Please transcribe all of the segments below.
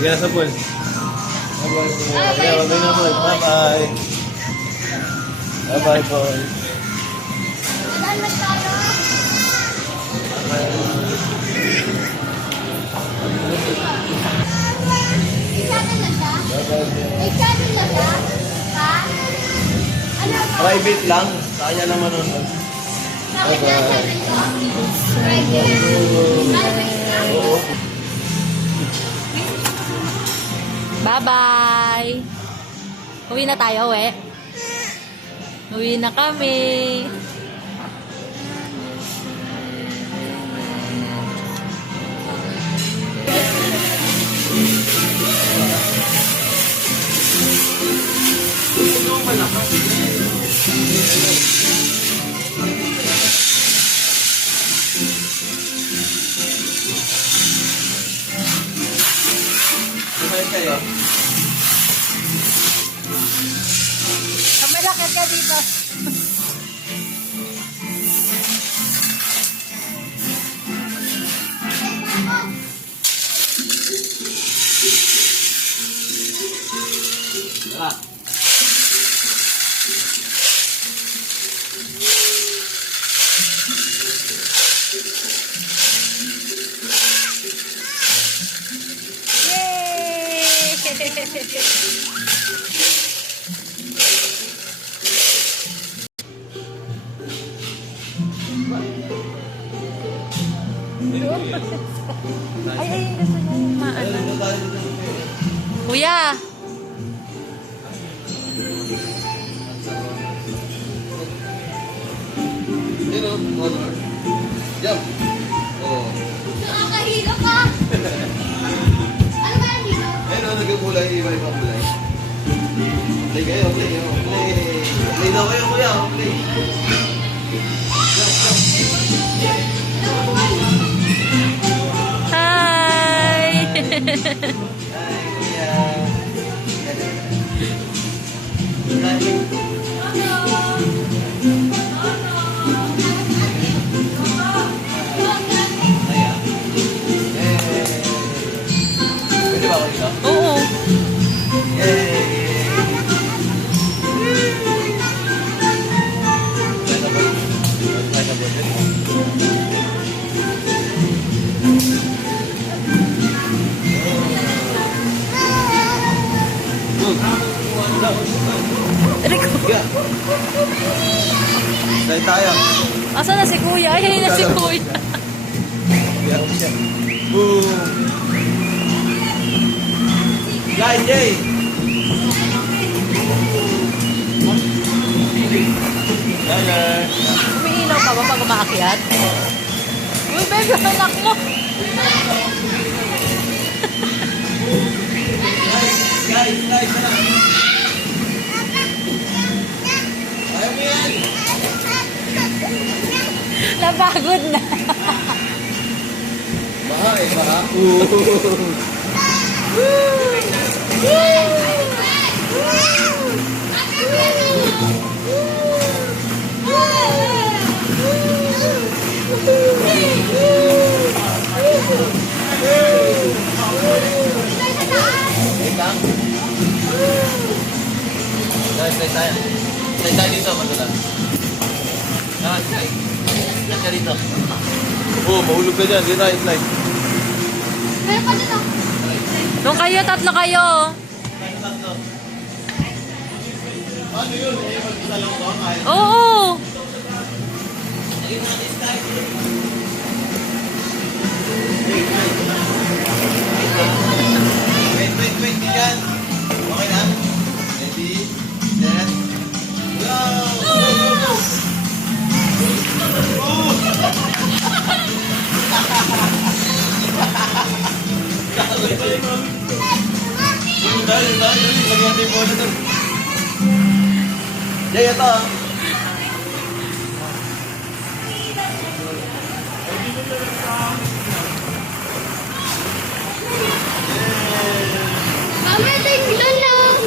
Sige na sa pool. Bye-bye na pool. Bye-bye. Bye-bye pool. Private lang. Kaya lang manonood. Bye-bye! Uwi na tayo, we. Uwi na kami. Kayo. Kamalakad ka dito. Ah. Ay, gusto mo maano. Kuya! Dito, color. Jump. Oh. Nakakahilo ka! Ano ba yung hilo? Ayun, nagkulay, iba-ibang kulay. Play kayo, play kayo, play. Play daw kayo, kuya, play. Jump, jump. Hi! Hi, kuya. Ayan. Yay! Pwede ba ako dito? Oo. Yay! Yeah. Stay tayo. Asa na si Kuya? Ay, na si Kuya. Yeah, siya. Boom. Guys, Jay. Hello. Umiilaw ka ba pag umaakyat? Uy, baby, anak mo. Guys, ano? Ayaw mo yan. Napagod na. Baha eh, baha. Wait lang. Guys, stay tayo. Stay tayo dito, madulas. Stay. Stay ka dito. Oo, mahulog ka dyan. Dito tayo, slide. Meron pa dito. Doon kayo, tatlo kayo. Ano yun? Eh, mag-isa lang ko. Oo. Wait, yan. Okay na? Ready, set, go! Dali, lagyan natin yung bola doon. Jay, ito ah. Mama, tingnan lang.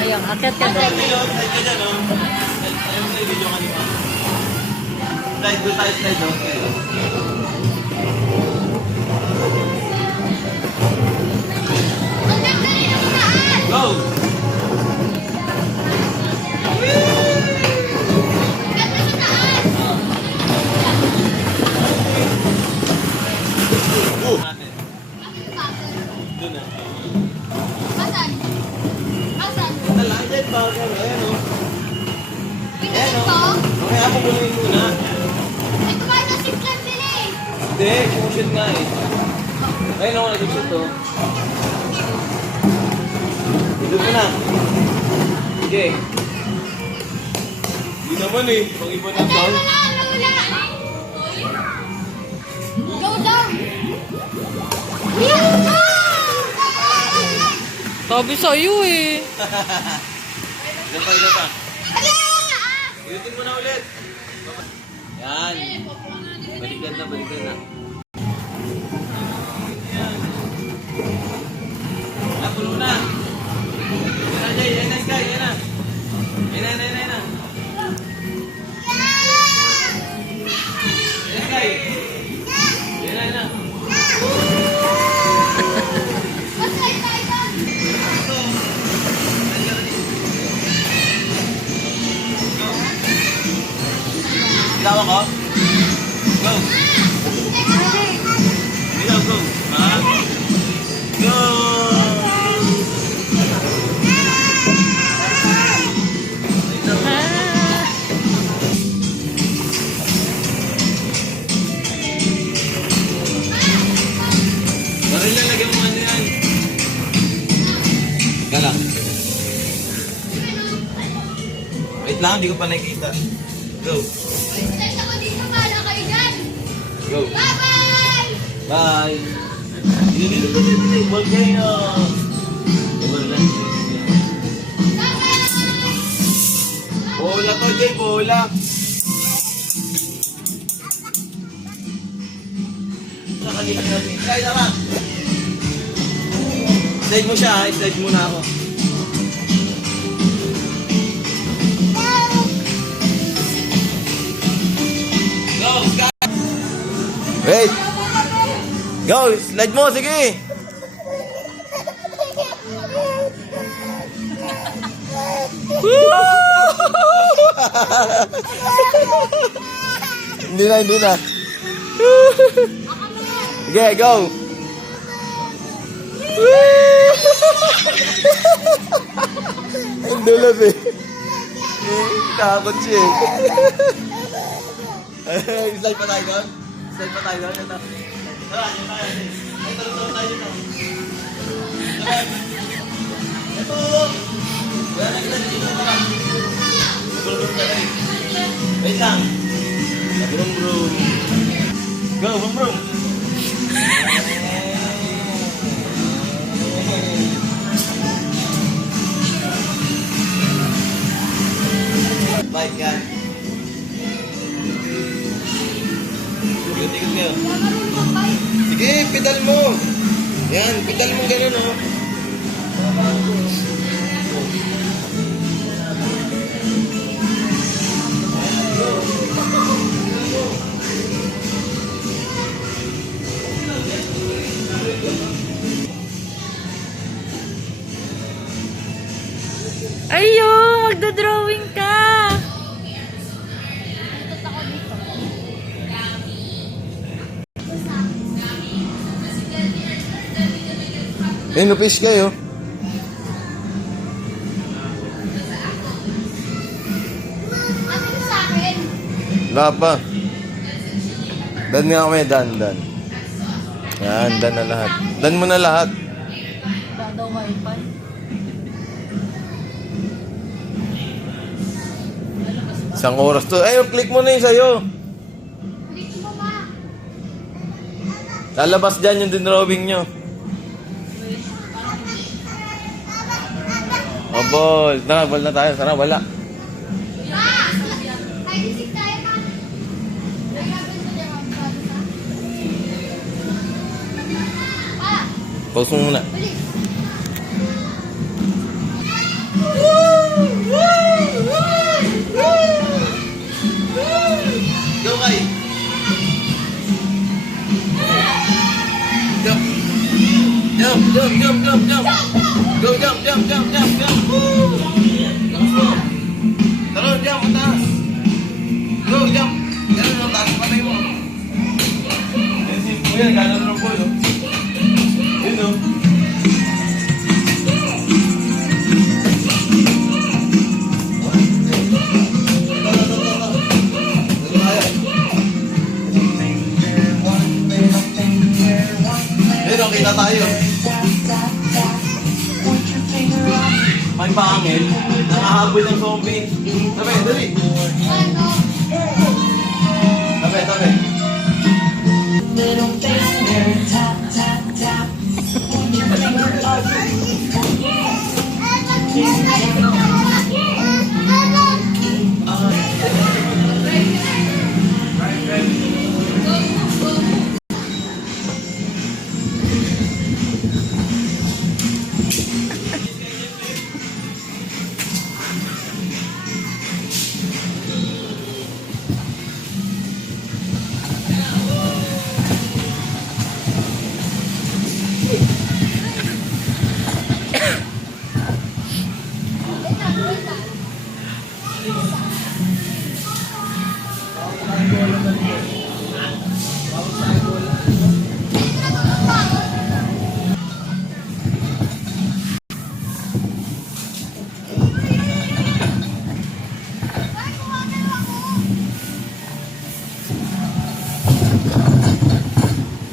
Ayun, akyat ka doon. Slide ka dyan, oh. Ayun sa video kanina. Slide, doon tayo slide, oh. Ang ganda rin ang taas. Go! Ang ganda sa taas. Natin. Doon na. Asan? Asan? Ito lang, Jay, bagay. Ayan, oh. Pinulit ko? Okay, ako bumili muna. Ay, kumain na si Flan din eh. Hindi, pumushin nga eh. Ayun ako, nag-shoot to. Doon mo na. Sige. Hindi naman eh. Pag-iba ng Tayo sound. na lang, Lola. Go down. Yeah! Sabi sa'yo eh. Ilan pa, ilan pa. Ah! Ulitin mo na ulit. Yan. Balikan na, balikan na. Yan. Puno na. Yan na, Jay. Yan na, Sky. Yan na. Yan na, yan na, yan na. Yan, Sky. Yan na, yan na. Masay tayo doon. Tawa ko? Go. Go, go. Ha? Go. Ah. Baril na lagyan mo ano yan. Gala. Wait lang, hindi ko pa nakikita. Go. Set ako dito, bahala kayo dyan. Go. Bye-bye! Bye. Dito. Huwag kayo. Wala. Bye-bye! Bola to, Jay. Bola. Nakalimutan natin. Kaya naman. Slide mo siya, ha? Slide muna ako. Go, Sky! Wait! Go! Slide mo, sige! Hindi na, hindi na. Sige, go! Ang dulas eh. Takot siya eh. Slide pa tayo doon? Slide pa tayo doon? Ito. Tara, yun tayo. Ay, taro tayo dito. Ito! Wala na slide dito. Brum ka rin. Wait lang. Brum brum. Go, brum brum. Bike yan. Ikot-ikot kayo. Sige, pedal mo. Yan, pedal mo gano'n, oh. Ayun, magdodrawing ka. Eh, nupis kayo. Ano yung sa akin? Wala pa. Dan nga kami, dan. Yan, dan na lahat. Dan mo na lahat. Wala daw wifi. Isang oras to. Ay, click mo na yung sa'yo. Dito mo ba? Lalabas dyan yung dinrawing nyo. Oh, ball. Tara, ball na tayo. Tara, wala. Mag-isip tayo pa. Naglaban ko niya mga bago na. Pa! Pause mo muna. Bilis! Go, Kai! Jump! Jump, jump, jump, jump, jump! Go, jump, jump, jump, jump, jump! Lakas mo! Tara, jump, mataas! Go, jump! Ganun lang, taas patay mo! Yan, gano'n lang po, no? Yun, no? Pero kita tayo. May pangil. Nakahabol ng zombie. Tabi, dali. Ano? Tabi, tabi.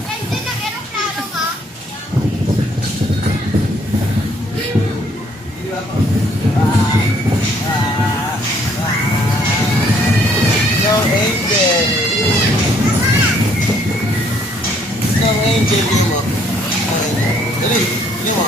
Nandiyan ang aeroplano ka? No angel. No angel, yun mo. Dali, yun mo.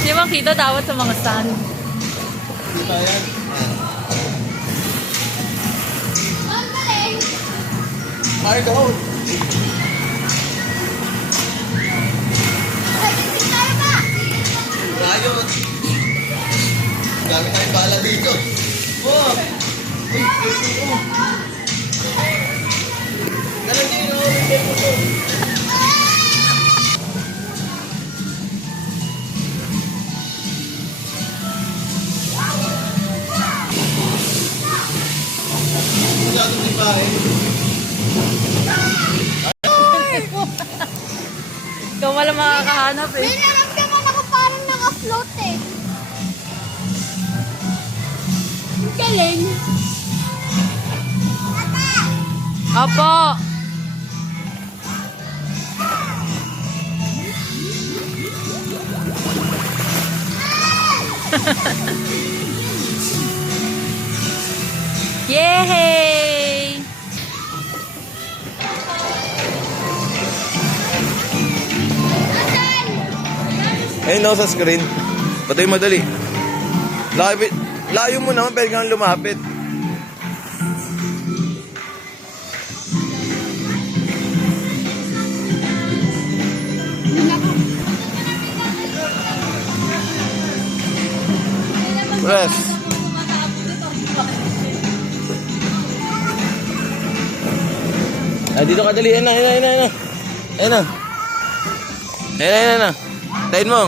Di ba kita dapat sa mga stand? Dito yan. Ang galing! Fire go. Mag-isip tayo pa! Tayo. Gamit tayong bala dito. Oh! Uy, oh! Ganun din, oh! Masyado si pare. Ikaw wala makakahanap May eh. naramdaman ako parang naka-float eh. Ang galing! Opo. Yay! Ayun no, sa screen. Patay madali. Lapit. Layo mo naman, pwede kang lumapit. Press. Ah, dito ka dali. Ayun na, ayun na, ayun na. Ayun na. Ayun na, ayun na. Tayin mo.